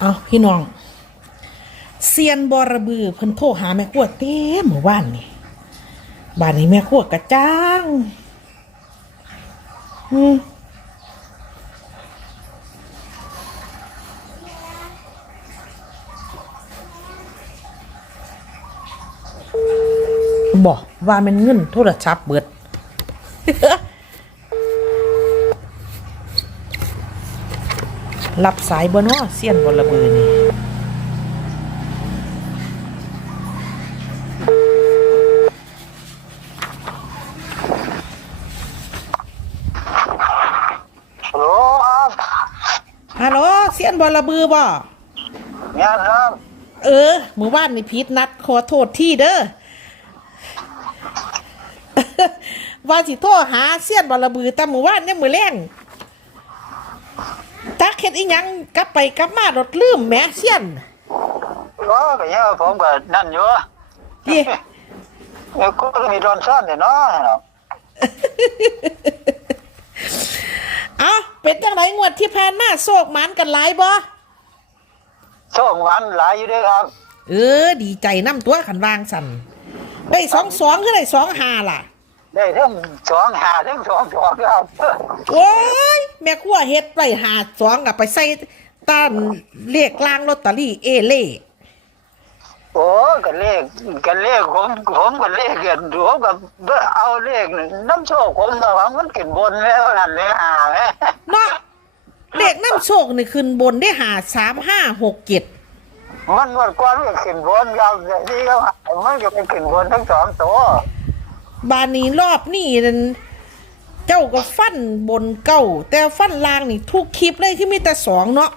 เอาพี่น้องเซียนบอระบือเพิ่นโทรหาแม่ครัวเต็มหมู่บ้านนี่บ้านนี้แม่ครัวกระจ้างอืมบอกว่ามันเงินโทรศัพท์เบิด รับสายบ่เนาะเซียนบอระบือนี่ฮัลโหลครับฮัลโหลเซียนบอระบือบ่เนี่ยครับเออมือว่านนี่พีทนัดขอโทษที่เด้อว่าสิโทรหาเซียนบอระบือแต่มือว่านยังมือแรง ตักเฮ็ดอีหยังกลับไปกลับมารถลืมแหมเซียนก็ก็เนี่ยผมก็นั่นอยู่ดิเออก็มีโดนซ่อนเนี่ยเนาะเอาเป็นจังไรงวดที่ผ่านมาโศกหมันกันหลายบ่ส่งวันหลายอยู่ด้วยครับ เออ ดีใจน้ำตัวขันวางสันได้สองสองคือได้สองหาล่ะ ได้ทั้งสองหาทั้งสองสองครับโอ้ยแม่ครัวเฮ็ดไปหาสองกับไปใส่ต้านเลขกลางลอตเตอรี่เอเล่โอ้กันเลขกันเลขผมผมกันเลขกันผมกับเอาเลขน้ำโชคผมนะว่ามันขึ้นบนแล้วนั่นเลยหาแม่เนาะเลขน้ำโชคนี่ขึ้นบนได้หาสามห้าหกเจ็ดมันหมดความมันขึ้นบนครับนี่ก็มันก็เป็นขึ้นบนทั้งสองตัว บานนี้รอบนี่นั่นเจ้าก็ฟันบนเก้า แต่ฟันล่างนี่ทุกคลิปเลยที่มีแต่สองเนาะ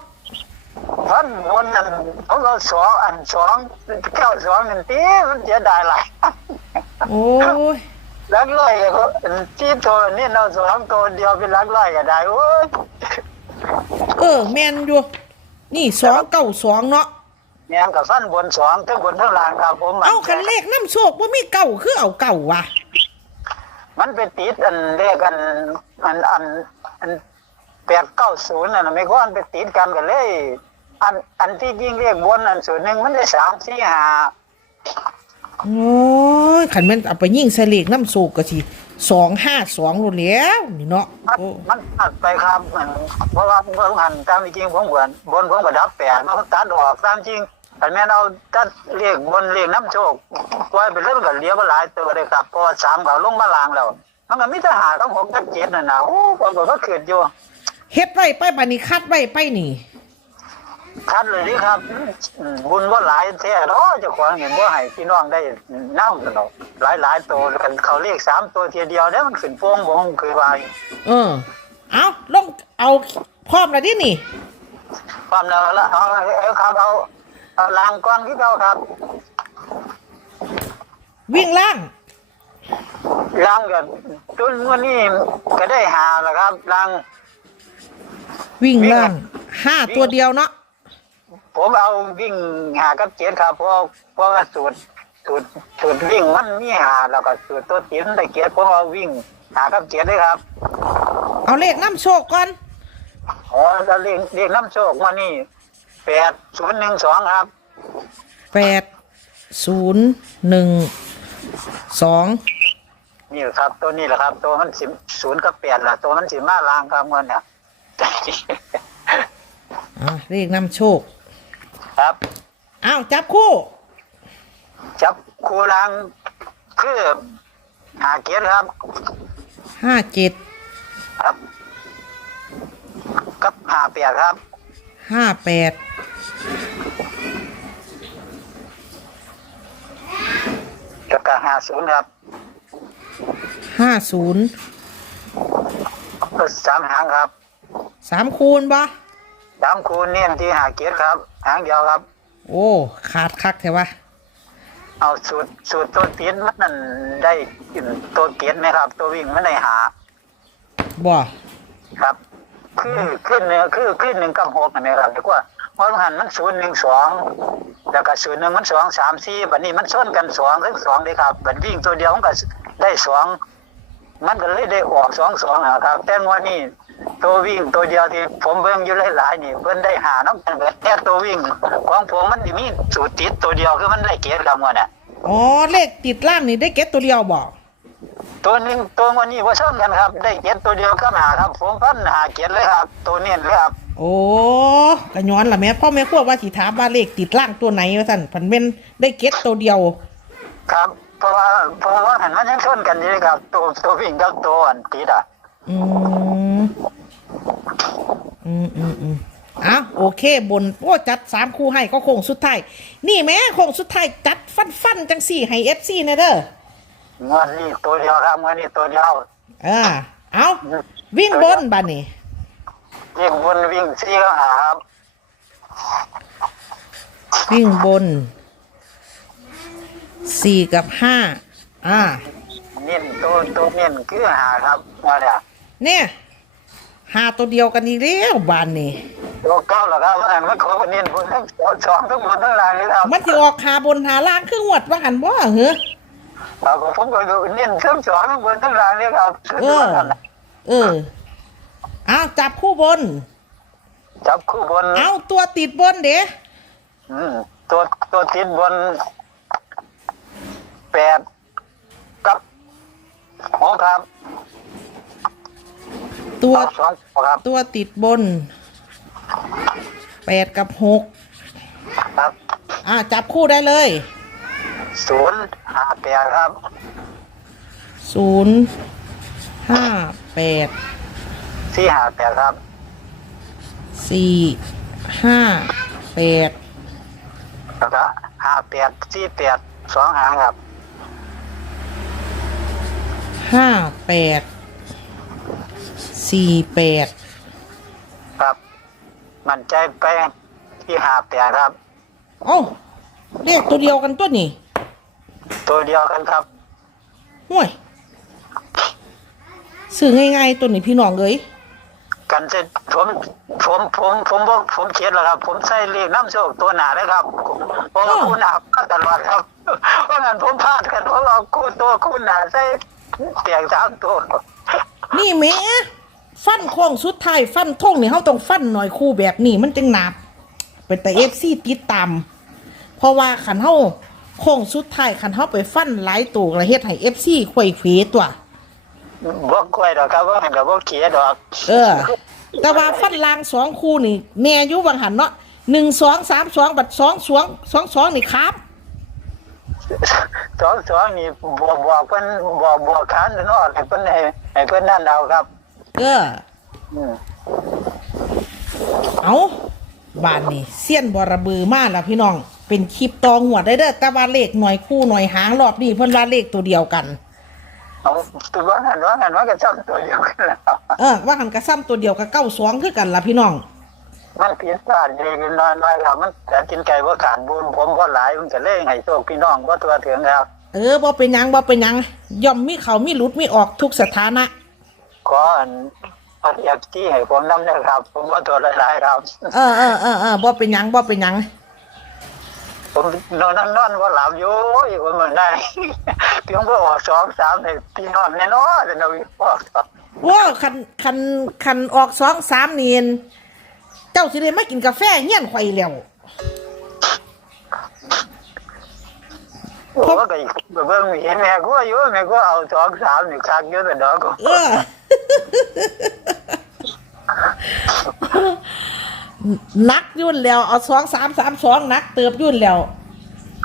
พันบนนั่นเขาก็สองอันสองเก้าสองนั่นตีมันเสียดายหลายโอ้ยลักร้อยก็ที่ตัวนี่เราสองตัวเดียวเป็นลักร้อยก็ได้โอ้ยเออแมนอยู่นี่สองเก้าสองเนาะเนี่ยกับฟันบนสองทั้งบนทั้งล่างครับผม เอาคันเลขน้ำโชคว่ามีเก้าคือเอาเก้าวะ มันเป็นติดอันเลขอันอันอันอันแปดเก้าศูนย์น่ะไม่ก็อันไปติดกันกันเลย อันอันที่ยิ่งเลขบนอันศูนย์หนึ่งมันได้สามสี่ห้าโอ้ยขันแมันเอาไปยิ่งใส่เลขน้ำโชคก็สิสองห้าสองรุ่นแล้วนี่เนาะมันโอ้มันตัดไปครับมันเพราะว่าผมก็หันตามจริงผมเหมือนบนผมก็ดับแปดมันก็ตัดออกตามจริง แต่แม่นเอาตัดเลขบนเลขน้ำโชคปล่อยไปเรื่อยมันก็เลี้ยวมาหลายตัวเลยครับเพอสามเขาลงมาลางแล้วมันก็มิตรหาต้องหกกับเจ็ดน่ะนะโอ้ผมก็เกิดอยู่เฮ็ดไว้ไปบานี้คัดไว้ไปนี่คัดเลยนี่ครับอืมบุญว่าหลายแท้เนาะเจ้าของเห็นว่าให้พี่น้องได้นั่งกันเนาะหลายหลายๆตัวกันเขาเลขสามตัวทีเดียวแล้วมันขึ้นโป้งผมเคยว่าอยู่เออเอาลงเอาพร้อมแล้วดินี่ความเราละเอาเอาครับเอา เอาลางก้อนที่เราครับวิ่งล่างลางกับตุนวันนี้ก็ได้หาแล้วครับลางวิ่งล่างห้าตัวเดียวเนาะผมเอาวิ่งหากับเจ็ดครับเพราะเพราะว่าสูตรสูตรสูตรวิ่งมันมีหาแล้วก็สูตรตัวจิ้นได้เจ็ดผมเอาวิ่งหากับเจ็ดเลยครับ เอาเลขน้ำโชคก่อนอ๋อจะเรียกเรียกน้ำโชคมานี่ แปดศูนย์หนึ่งสองครับแปดศูนย์หนึ่งสองนี่แหละครับ ตัวนี้แหละครับ ตัวมันสิบศูนย์กับแปดละตัวมันสิมาลางครับเงินเนี่ยอ่าเลขน้ำโชค ครับเอาจับคู่ จับคูลางคือหาเกียรติครับ ห้าเจ็ดครับกับหาเปียกครับ ห้าแปดกับกหาศูนย์ครับห้าศูนย์ก็สามหางครับสามคูณบ่สามคูณเนี่ยที่หาเกียรติครับหางเดียวครับ โอ้ ขาดคักแท้วะเอาสูตรสูตรตัวเตียนมันนั่นได้ตัวเกียรติไหมครับ ตัววิ่งไม่ได้หาบ่ครับ คือขึ้นเนื้อคือขึ้นหนึ่งกับหกนะครับดีกว่าเพราะหันมันศูนย์หนึ่งสองแล้วก็ศูนย์หนึ่งมันสองสามสี่บัดนี้มันส้นกันสองทั้งสองเลยครับบัดวิ่งตัวเดียวมันก็ได้สองมันก็เลยได้ออกสองสองนะครับแต่วันนี้ตัววิ่งตัวเดียวที่ผมเบิ่งอยู่หลายๆนี่เพิ่นได้หาน้ำกันเบิดแต่ตัววิ่งของผมมันมีสูตรติดตัวเดียวคือมันได้เกียรติครับว่าน่ะอ๋อเลขติดล่างนี่ได้เก็ตตัวเดียวบอก ตัวหนึ่งตัววันนี้บ่ซ้ำกันครับ ได้เกียรติตัวเดียวก็หาครับผมพันหาเกียรติเลยครับ ตัวเนี้เลยครับโอ้กระย้อนละแม่พ่อแม่ครัวว่าสิถามว่าเลขติดล่างตัวไหนว่าสั่นพันเป็นได้เก็ตตัวเดียว ครับ เพราะว่าเพราะว่าหันมันยังชนกันอยู่เลยครับ ตัวตัววิ่งกับตัวอันติดอะอืมอืมอืมอืมอะโอเคบนโอ้จัดสามคู่ให้ก็คงสุดท้ายนี่แม่คงสุดท้ายจัดฟันฟันจังสี่ให้เอฟซีนะเด้อ งวดนี้ตัวเดียวครับงวดนี้ตัวเดียวอ่าเอาวิ่งบนบ้านนี่วิ่งบนวิ่งซี่ก็หาครับ วิ่งบนสี่กับห้าอ่าเน้นตัวตัวเน้นคือหาครับว่าเนี่ยเนี่ยหาตัวเดียวกันอีกแล้วบ้านนี่ตัวเก้าเหรอครับว่าหันมันขอเน้นบนทั้งสองทั้งบนทั้งล่างนี่ครับมันจะออกหาบนหาล่างครึ่งวัดว่าหันบ่เหรอ เอาก็ผมก็ดูเน้นทั้งสองทั้งบนทั้งล่างนี่ครับเออเออเอาจับคู่บน จับคู่บน เอาตัวติดบนเด้อืมตัวตัวติดบนแปดกับหกครับ ตัวเอาสองครับตัวติดบนแปดกับหกครับ อ่าจับคู่ได้เลย ศูนย์ห้าแปดครับศูนย์ห้าแปดสี่ห้าแปดครับสี่ห้าแปดแล้วก็ห้าแปดสี่แปดสองหางครับห้าแปดสี่แปดครับมันใจไปที่ห้าแปดครับ เอ้าเลขตัวเดียวกันตัวนี่ ตัวเดียวกันครับห่วยสื่อง่ายๆตัวนี้พี่น้องเอ้ยกันเสร็จผมผมผมผมบอกผมเขียนแล้วครับ ผมใส่เลขน้ำโชคตัวหนาเลยครับเพราะว่าคุณหนาพลาดตลอดครับเพราะงั้นผมพลาดกันเพราะว่าคู่ตัวคุณหนาใส่เตียงสามตัวนี่แหม่ฟันโค้งสุดท้ายฟันท่งนี่เขาต้องฟันหน่อยคู่แบบนี้มันจึงหนาบเป็นแต่เอฟซีติดตามเพราะว่าขันเขา โค้งสุดท้ายขันเขาไปฟันหลายตัวแล้วเฮ็ดให้เอฟซีควยเขวตัวบอกกล้วยดอกครับว่าหันกับบอกเขียดอกเออ แต่ว่าฟันลางสองคู่นี่แน่อยุบางหันเนาะหนึ่งสองสามสองบัดสองสองสองสองนี่ครับ สองสองนี่บอกบอกเพิ่นบอกบอกขานเนาะให้เพิ่นให้ให้เพิ่นนั่นเอาครับเออ อืมเอาบ้านนี่เสี้ยนบอระบือมาแล้วพี่น้อง เป็นคลิปตองหัวดได้เด้อแต่ว่าเลขหน่อยคู่หน่อยหางรอบนี้เพิ่นว่าเลขตัวเดียวกันเอาตัวว่าหันว่าหันว่ากันซ้ำตัวเดียวกันแล้วเออว่าหันกระซ้ำตัวเดียวกับเก้าสองคือกันล่ะพี่น้องมันผิดพลาดเองน้อยๆครับมันแต่กินไก่ว่าขาดบุญผมก็หลายมันจะเล่งให้โชคพี่น้องก็ตัวถึงครับเออบ่เป็นหยังบ่เป็นหยังย่อมมีเขามีหลุดมีออกทุกสถานะขออันอันอยากที่ให้ผมน้ำนะครับ ผมว่าตัวหลายๆครับ เออเออเออเออบ่เป็นหยังบ่เป็นหยัง ผมนอนนอนว่าหลับอยู่โอ้ยผมมันได้เพียงว่าออกสองสามให้พี่น้องแน่นอนจะนอนออกสองว้าคันคันคันออกสองสามเนียนเจ้าสิได้มากินกาแฟเงี้ยนข่อยแล้วโอ้ก็อีกเบิ่งเห็นแม่ก็อยู่แม่ก็เอาสองสามนี่คักเยอะแต่ดอกก็เออ นักยุ่นแล้วเอาสองสามสามสองนักเติบยุ่นแล้ว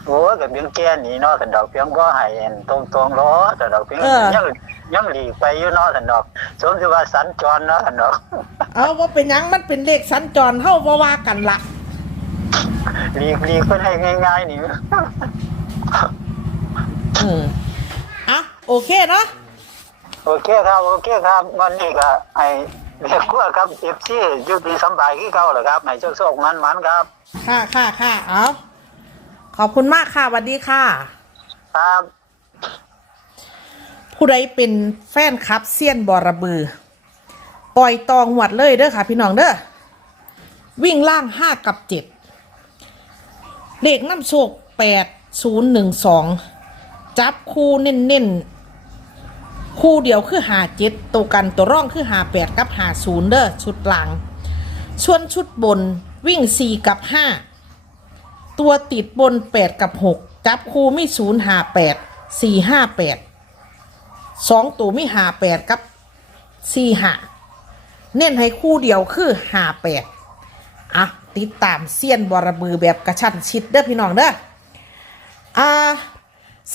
โอ้ก็เพียงแก่นี่เนาะแต่ดอกเพียงก็ให้เห็นตรงๆล้อแต่ดอกเพียงเออยังยังหลีกไปอยู่เนาะแต่ดอก สมสิว่าสัญจรเนาะแต่ดอก เอาว่าเป็นหยังมันเป็นเลขสัญจรเท่าว่าว่ากันละหลีกหลีกไปให้ง่ายๆนี่เอออะโอเคเนาะโอเคครับ โอเคครับวันนี้ก็ให้ เรียกว่าครับเอฟซีอยู่ดีสำบายที่เขาเหรอครับให้โชคๆมันๆครับ ค่ะค่ะค่ะเอาขอบคุณมากค่ะสวัสดีค่ะ ครับ ผู้ใดเป็นแฟนคลับเซียนบอระบือ ปล่อยตองหวัดเลยเด้อค่ะ พี่น้องเด้อวิ่งล่างห้ากับเจ็ดเลขน้ำโชคแปดศูนย์หนึ่งสองจับคู่เน้นเน้นๆ คู่เดียวคือหาเจ็ดตัวกันตัวร่องคือหาแปดกับหาศูนย์เด้อชุดหลังส่วนชุดบนวิ่งสี่กับห้าตัวติดบนแปดกับหกจับคู่ไม่ศูนย์หาแปดสี่ห้าแปดสองตัวไม่หาแปดกับสี่หาเน้นให้คู่เดียวคือหาแปดอะติดตามเซียนบอระบือแบบกระชั้นชิดเด้อพี่น้องเด้ออ่า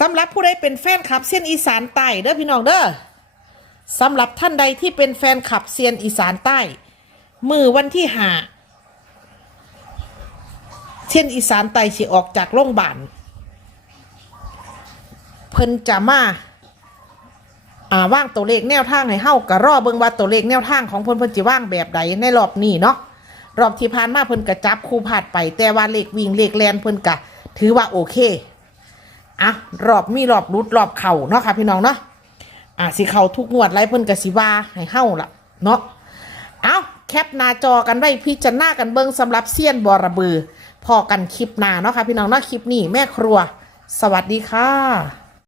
สำหรับผู้ใดเป็นแฟนคลับเซียนอีสานใต้เด้อพี่น้องเด้อสำหรับท่านใดที่เป็นแฟนคลับเซียนอีสานใต้ มือวันที่หาเช่นอีสานไตสิออกจากโรงพยาบาลเพิ่นจะมาอ่าว่างตัวเลขแนวทางให้เฮากะรอเบิ่งว่าตัวเลขแนวทางของเพิ่นเพิ่นสิว่างแบบใดในรอบนี้เนาะรอบที่ผ่านมาเพิ่นกะจับคู่พลาดไป แต่ว่าเลขวิ่งเลขแลนเพิ่นกะถือว่าโอเค อะรอบมีรอบรุดรอบเข่าเนาะค่ะพี่น้องเนาะอะสิเข่าทุกงวดไรเพิ่นกะสิวาให้เฮาละเนาะเอาแคปหน้าจอกันไว้พิจารณากันเบิ้งสำหรับเซียนบอระบือ พอกันคลิปหน้าเนาะค่ะพี่น้องเนาะคลิปนี้แม่ครัว สวัสดีค่ะ